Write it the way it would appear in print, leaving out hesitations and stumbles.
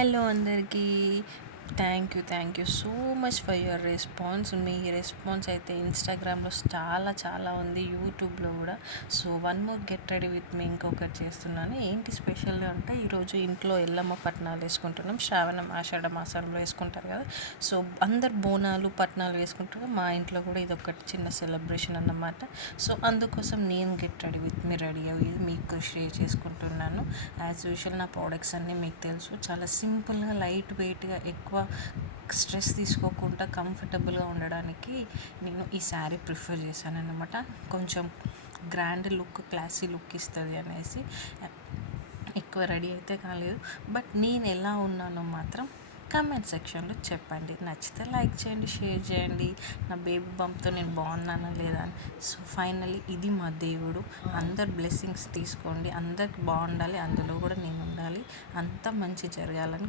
Hello అందరికీ. Thank you so much for your response. మీ response అయితే ఇన్స్టాగ్రామ్లో చాలా చాలా ఉంది, యూట్యూబ్లో కూడా. So one more get ready with me ఇంకొకటి చేస్తున్నాను. ఏంటి స్పెషల్ అంటే ఈరోజు ఇంట్లో ఎల్లమ్మ పట్నాలు వేసుకుంటున్నాం. ఆషాఢ మాసంలో వేసుకుంటారు కదా. సో అందరు బోనాలు పట్నాలు వేసుకుంటారు. మా ఇంట్లో కూడా ఇది ఒకటి చిన్న సెలబ్రేషన్ అన్నమాట. సో అందుకోసం నేను get ready with me ready అయ్యి మీకు షేర్ చేసుకుంటున్నాను. యాజ్ యూజువల్ నా ప్రోడక్ట్స్ అన్నీ మీకు తెలుసు. చాలా సింపుల్గా, లైట్ వెయిట్గా, ఎక్కువ స్ట్రెస్ తీసుకోకుండా కంఫర్టబుల్గా ఉండడానికి నేను ఈ శారీ ప్రిఫర్ చేశాను అన్నమాట. కొంచెం గ్రాండ్ లుక్, క్లాసీ లుక్ ఇస్తుంది అనేసి ఎక్కువ రెడీ అయితే కాలేదు. బట్ నేను ఎలా ఉన్నానో మాత్రం కామెంట్ సెక్షన్లో చెప్పండి. నచ్చితే లైక్ చేయండి, షేర్ చేయండి. నా బేబీ బంప్తో నేను బాగున్నానా లేదా అని. సో ఫైనల్లీ ఇది మా దేవుడు. అందరు బ్లెస్సింగ్స్ తీసుకోండి. అందరికి బాగుండాలి, అందులో కూడా నేను ఉండాలి. అంతా మంచి జరగాలని